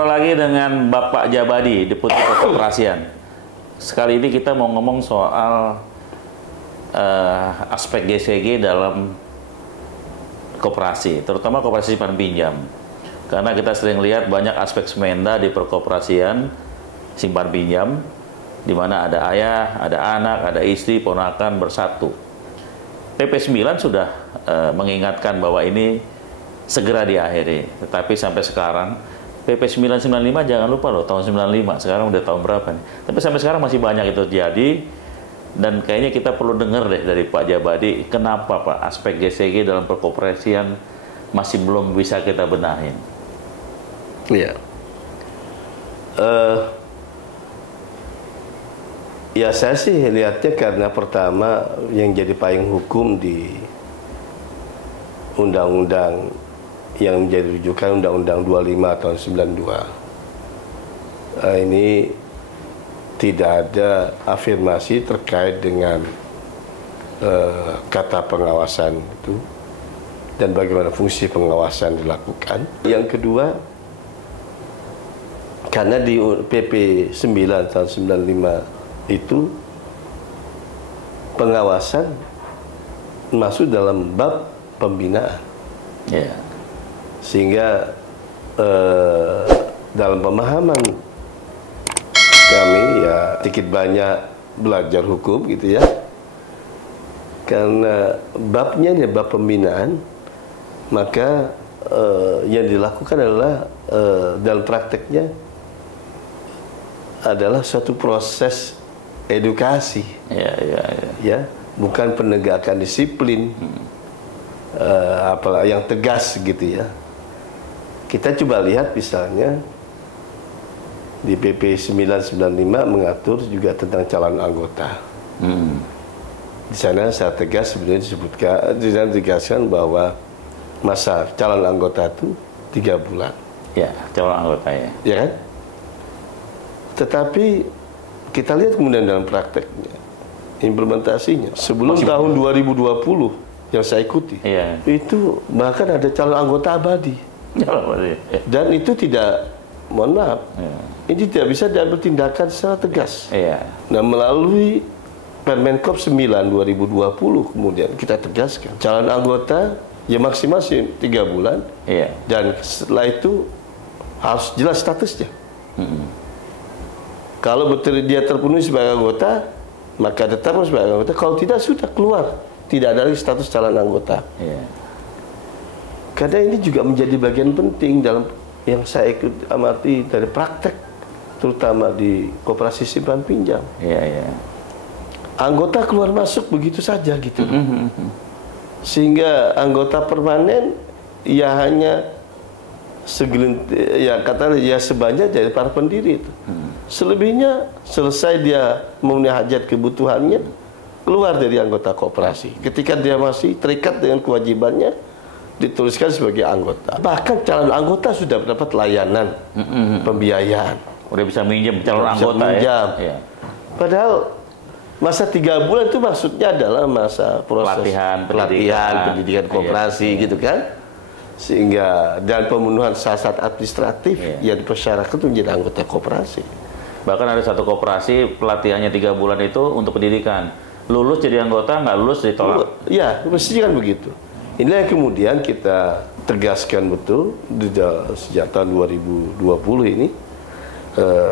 ngobrol lagi dengan Bapak Djabadi, Deputi Kekoperasian. Sekali ini kita mau ngomong soal aspek GCG dalam koperasi, terutama koperasi simpan pinjam. Karena kita sering lihat banyak aspek semenda di perkoperasian simpan pinjam, di mana ada ayah, ada anak, ada istri, ponakan bersatu. PP 9 sudah mengingatkan bahwa ini segera diakhiri, tetapi sampai sekarang PP 995 jangan lupa loh, tahun 95, sekarang udah tahun berapa nih. Tapi sampai sekarang masih banyak itu terjadi, dan kayaknya kita perlu dengar deh dari Pak Djabadi, kenapa Pak aspek GCG dalam perkoperasian masih belum bisa kita benahin? Iya. Ya saya sih lihatnya karena pertama yang jadi payung hukum di undang-undang yang menjadi rujukan Undang-Undang 25 tahun 92. Ini tidak ada afirmasi terkait dengan kata pengawasan itu dan bagaimana fungsi pengawasan dilakukan. Yang kedua, karena di PP 9 tahun 95 itu pengawasan masuk dalam bab pembinaan. Yeah. Sehingga dalam pemahaman kami ya sedikit banyak belajar hukum gitu ya, karena babnya ini bab pembinaan, maka yang dilakukan adalah dalam prakteknya adalah suatu proses edukasi, ya, bukan penegakan disiplin, apalah yang tegas gitu ya. Kita coba lihat misalnya di PP 995 mengatur juga tentang calon anggota. Di sana saya tegas sebenarnya disebutkan, ditegaskan bahwa masa calon anggota itu 3 bulan. Ya, calon anggota ya. Ya kan? Tetapi kita lihat kemudian dalam prakteknya, implementasinya sebelum tahun 2020 yang saya ikuti, itu bahkan ada calon anggota abadi. Dan itu tidak, mohon maaf, ini tidak bisa diambil tindakan secara tegas. Nah, melalui Permenkop 9 2020 kemudian kita tegaskan calon anggota ya maksimal 3 bulan, dan setelah itu harus jelas statusnya. Kalau betul dia terpenuhi sebagai anggota, maka tetap sebagai anggota. Kalau tidak, sudah keluar, tidak ada lagi status calon anggota. Karena ini juga menjadi bagian penting dalam yang saya ikut amati dari praktek, terutama di koperasi simpan pinjam. Anggota keluar masuk begitu saja gitu, sehingga anggota permanen ya hanya segelintir, ya kata ya sebanyak dari para pendiri itu. Selebihnya selesai dia memenuhi hajat kebutuhannya, keluar dari anggota koperasi. Ketika dia masih terikat dengan kewajibannya, dituliskan sebagai anggota. Bahkan calon anggota sudah mendapat layanan pembiayaan. Udah bisa minjem calon anggota minjem. Ya. Padahal masa 3 bulan itu maksudnya adalah masa proses pelatihan pendidikan koperasi gitu kan. Sehingga dan pemenuhan syarat administratif yang dipersyaratkan untuk menjadi anggota koperasi. Bahkan ada satu koperasi pelatihannya 3 bulan itu untuk pendidikan. Lulus jadi anggota, nggak lulus ditolak. Iya, mestinya kan begitu. Inilah yang kemudian kita tegaskan betul sejak tahun 2020 ini.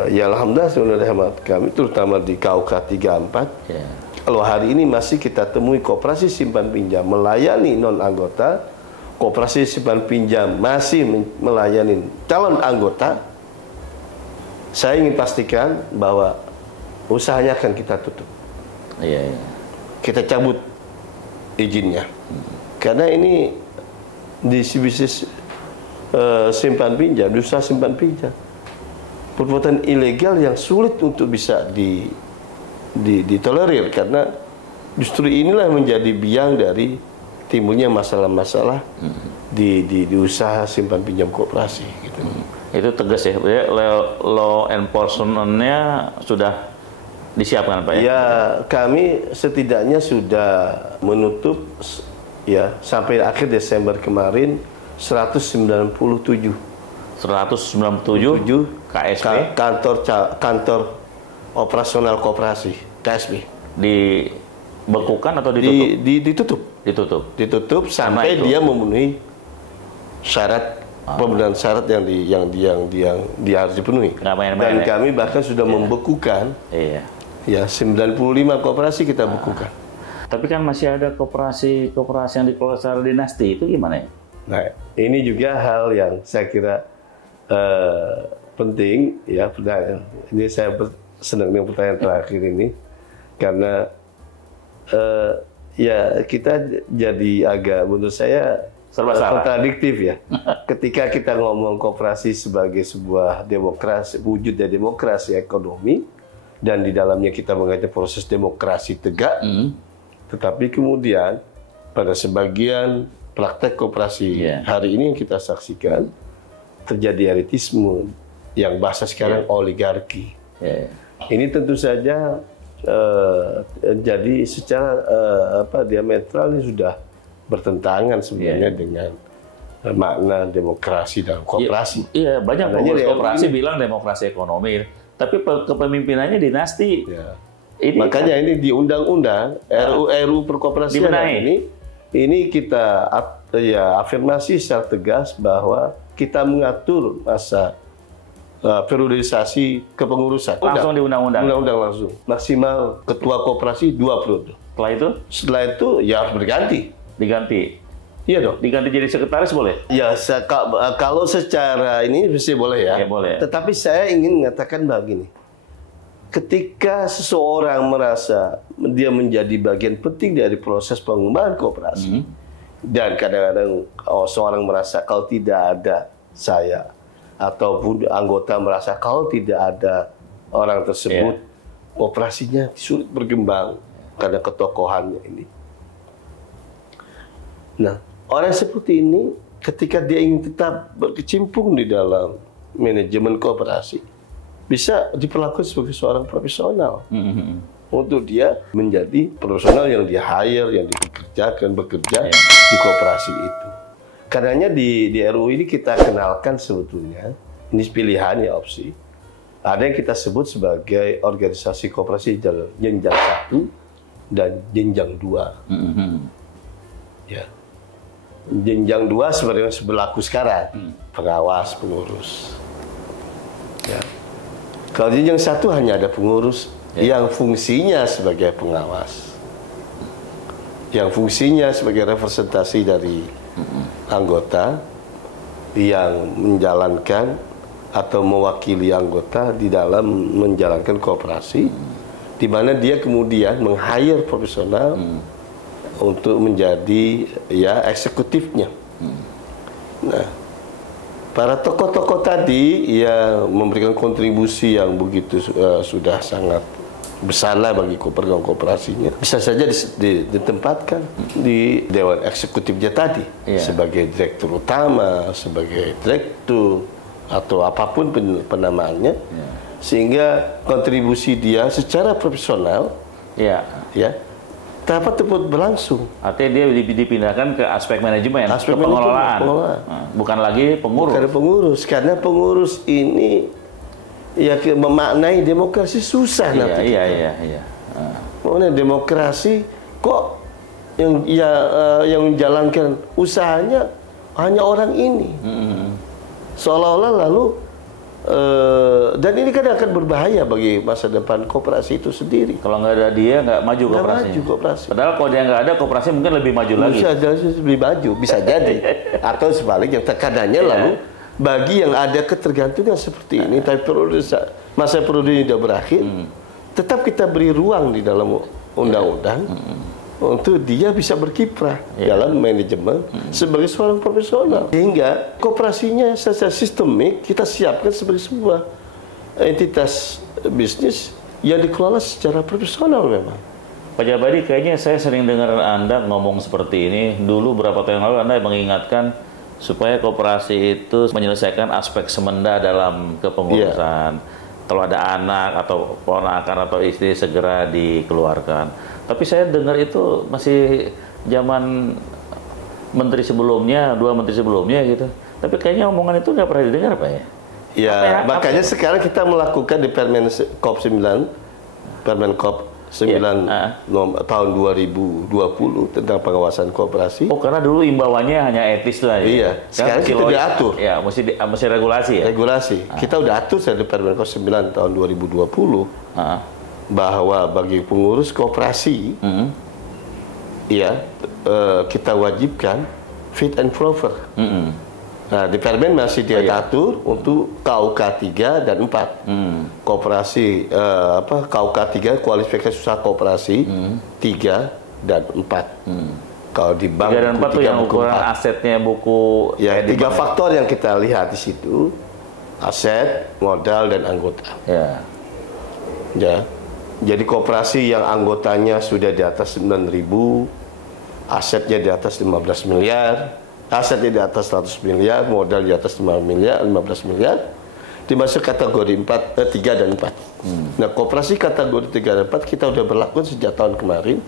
Ya alhamdulillah sebenarnya hemat kami, terutama di KUK 34. Kalau hari ini masih kita temui koperasi simpan pinjam melayani non anggota, koperasi simpan pinjam masih melayani calon anggota, saya ingin pastikan bahwa usahanya akan kita tutup. Kita cabut izinnya. Karena ini di bisnis simpan pinjam, di usaha simpan pinjam, perbuatan ilegal yang sulit untuk bisa ditolerir, karena justru inilah menjadi biang dari timbulnya masalah-masalah di usaha simpan pinjam koperasi. Gitu. Itu tegas ya, law enforcement-nya sudah disiapkan Pak ya? Ya, kami setidaknya sudah menutup ya sampai akhir Desember kemarin 197 197 KSP. Kantor operasional koperasi KSP. Dibekukan atau ditutup? Ditutup. Ditutup sampai dia memenuhi syarat pemenuhan syarat yang dia harus dipenuhi. Dan kami bahkan sudah membekukan. Iya. Ya, 95 koperasi kita bekukan. Tapi kan masih ada koperasi yang dikelola secara dinasti, itu gimana ya? Nah, ini juga hal yang saya kira penting ya. Ini saya senang dengan pertanyaan terakhir ini karena ya kita jadi agak, menurut saya kontradiktif ya. Ketika kita ngomong koperasi sebagai sebuah demokrasi, wujud dari demokrasi ekonomi, dan di dalamnya kita mengajar proses demokrasi tegak. Tetapi kemudian pada sebagian praktek koperasi hari ini yang kita saksikan terjadi elitisme yang bahasa sekarang oligarki. Ini tentu saja jadi secara diametral ini sudah bertentangan sebenarnya dengan makna demokrasi dalam koperasi. Iya, banyak pengurus koperasi bilang demokrasi ekonomi, tapi kepemimpinannya dinasti. Makanya ini di undang-undang RUU perkoperasian ini kita afirmasi secara tegas bahwa kita mengatur masa periodisasi kepengurusan. Langsung di undang-undang. Undang-undang langsung. Maksimal ketua koperasi 2 periode. Setelah itu ya harus berganti. Diganti. Iya dong. Diganti jadi sekretaris boleh? Ya, kalau secara ini bisa boleh ya. Boleh. Tetapi saya ingin mengatakan begini. Ketika seseorang merasa dia menjadi bagian penting dari proses pengembangan koperasi, dan kadang-kadang seorang merasa kalau tidak ada saya, ataupun anggota merasa kalau tidak ada orang tersebut, operasinya sulit berkembang karena ketokohannya ini. Nah, orang seperti ini ketika dia ingin tetap berkecimpung di dalam manajemen koperasi, bisa diperlakukan sebagai seorang profesional. Untuk dia menjadi profesional yang di hire, yang bekerja di koperasi itu. Karenanya di RUU ini kita kenalkan sebetulnya, ini pilihan ya, opsi. Ada yang kita sebut sebagai organisasi koperasi jenjang 1 dan jenjang 2. Ya. Jenjang 2 seperti yang berlaku sekarang, pengawas, pengurus. Ya. Kalau jenjang 1 hanya ada pengurus yang fungsinya sebagai pengawas, yang fungsinya sebagai representasi dari anggota yang menjalankan atau mewakili anggota di dalam menjalankan koperasi, di mana dia kemudian meng-hire profesional untuk menjadi eksekutifnya. Nah, para tokoh-tokoh tadi yang memberikan kontribusi yang begitu sudah sangat besar lah bagi program koperasinya, bisa saja ditempatkan di Dewan Eksekutifnya tadi, sebagai direktur utama, sebagai direktur, atau apapun penamaannya, sehingga kontribusi dia secara profesional dapat berlangsung. Artinya dia dipindahkan ke aspek manajemen, ke pengelolaan. Bukan lagi pengurus. Bukan pengurus, karena pengurus ini memaknai demokrasi susah nanti. Iya. Makanya demokrasi kok yang menjalankan usahanya hanya orang ini. Seolah-olah lalu dan ini kan akan berbahaya bagi masa depan koperasi itu sendiri. Kalau nggak ada dia, nggak maju koperasi. Padahal kalau dia nggak ada, koperasi mungkin lebih maju lagi. Lebih maju, bisa jadi. Atau sebaliknya, tekanannya lalu bagi yang ada ketergantungan seperti ini, tapi masa periode ini sudah berakhir, tetap kita beri ruang di dalam undang-undang untuk dia bisa berkiprah dalam manajemen sebagai seorang profesional. Sehingga koperasinya secara sistemik kita siapkan sebagai sebuah entitas bisnis yang dikelola secara profesional memang. Pak Jabadi, kayaknya saya sering dengar Anda ngomong seperti ini. Dulu beberapa tahun lalu Anda mengingatkan supaya koperasi itu menyelesaikan aspek semenda dalam kepengurusan. Kalau ada anak atau ponakan atau istri segera dikeluarkan. Tapi saya dengar itu masih zaman menteri sebelumnya, 2 menteri sebelumnya gitu. Tapi kayaknya omongan itu nggak pernah didengar, Pak ya? Ya, makanya sekarang kita melakukan di Permen Kop 9, Permen Kop 9 tahun 2020 tentang pengawasan koperasi. Oh, karena dulu imbauannya hanya etis lah. Iya, sekarang kita udah atur. Ya, mesti regulasi ya. Regulasi. Kita udah atur dari Permen Kop 9 tahun 2020 bahwa bagi pengurus koperasi, ya kita wajibkan fit and proper. Nah, di Permen masih diatur untuk KUK 3 dan 4. Koperasi KUK 3 kualifikasi usaha koperasi 3 dan 4. Kalau di bank 3 dan 4 itu yang ukuran asetnya buku ya, 3 faktor yang kita lihat di situ: aset, modal, dan anggota. Ya. Ya. Jadi koperasi yang anggotanya sudah di atas 9.000, asetnya di atas 15 miliar, asetnya di atas 100 miliar, modal di atas 5 miliar, 15 miliar, dimasuk kategori 3 dan 4. Nah, koperasi kategori 3 dan 4 kita udah berlaku sejak tahun kemarin,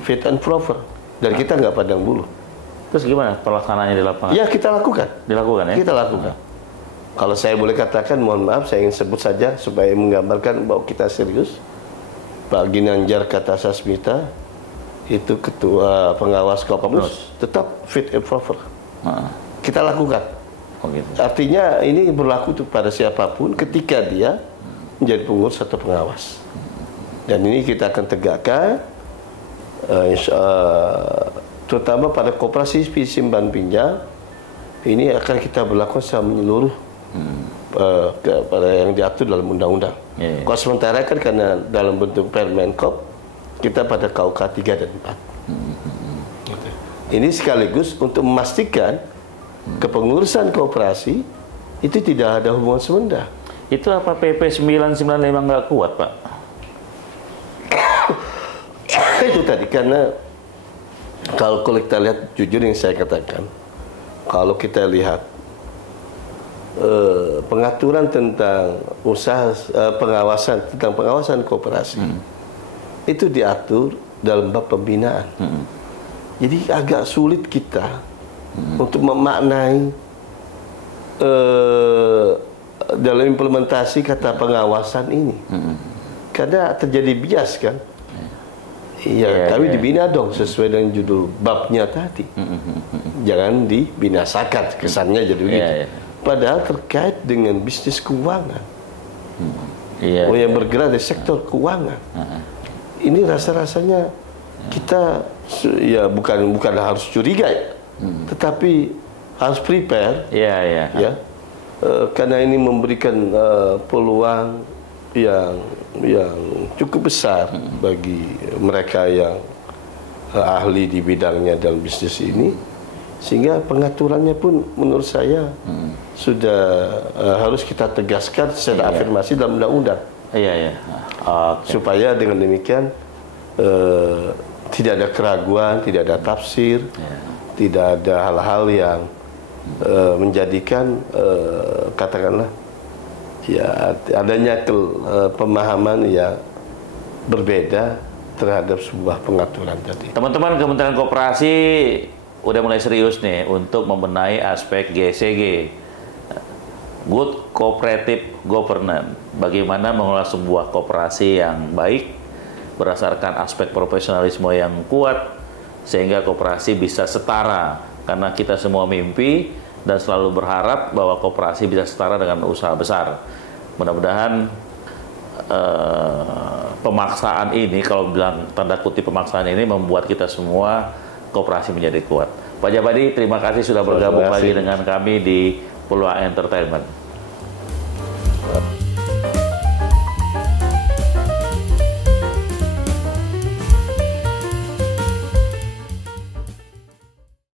fit and proper, dan kita nggak pandang bulu. Terus gimana pelaksanaannya di lapangan? Ya, kita lakukan. Dilakukan ya? Kita lakukan. Kalau saya boleh katakan, mohon maaf, saya ingin sebut saja supaya menggambarkan bahwa kita serius. Pak Ginanjar Kartasasmita, itu ketua pengawas Kopassus, tetap fit and proper. Kita lakukan. Oh, gitu. Artinya ini berlaku pada siapapun ketika dia menjadi pengurus atau pengawas. Dan ini kita akan tegakkan, terutama pada koperasi simpan pinjam. Ini akan kita berlakukan secara menyeluruh pada yang diatur dalam undang-undang. Kalau sementara kan karena dalam bentuk Permen Kop, kita pada KUK 3 dan 4. Ini sekaligus untuk memastikan kepengurusan koperasi itu tidak ada hubungan semenda. Itu apa PP 995 nggak kuat, Pak? Itu tadi, karena kalau kita lihat, jujur yang saya katakan, kalau kita lihat pengaturan tentang usaha tentang pengawasan koperasi itu diatur dalam bab pembinaan. Jadi agak sulit kita untuk memaknai dalam implementasi kata pengawasan ini, karena terjadi bias kan. Iya, kami dibina dong sesuai dengan judul babnya tadi. Jangan dibinasakan, kesannya jadi begitu. Padahal terkait dengan bisnis keuangan, yang bergerak di sektor keuangan. Ini rasa-rasanya kita ya bukan harus curiga ya, tetapi harus prepare. Ya, karena ini memberikan peluang yang cukup besar bagi mereka yang ahli di bidangnya dalam bisnis ini, sehingga pengaturannya pun menurut saya sudah harus kita tegaskan secara afirmasi dalam undang-undang. Supaya dengan demikian tidak ada keraguan, tidak ada tafsir, tidak ada hal-hal yang menjadikan katakanlah ya adanya pemahaman yang berbeda terhadap sebuah pengaturan tadi. Teman-teman Kementerian Koperasi udah mulai serius nih untuk membenahi aspek GCG, Good Cooperative Governance. Bagaimana mengelola sebuah koperasi yang baik berdasarkan aspek profesionalisme yang kuat sehingga koperasi bisa setara, karena kita semua mimpi dan selalu berharap bahwa koperasi bisa setara dengan usaha besar. Mudah-mudahan pemaksaan ini, kalau bilang tanda kutip pemaksaan ini, membuat kita semua koperasi menjadi kuat. Pak Jabadi, terima kasih sudah bergabung lagi dengan kami di Peluang Entertainment.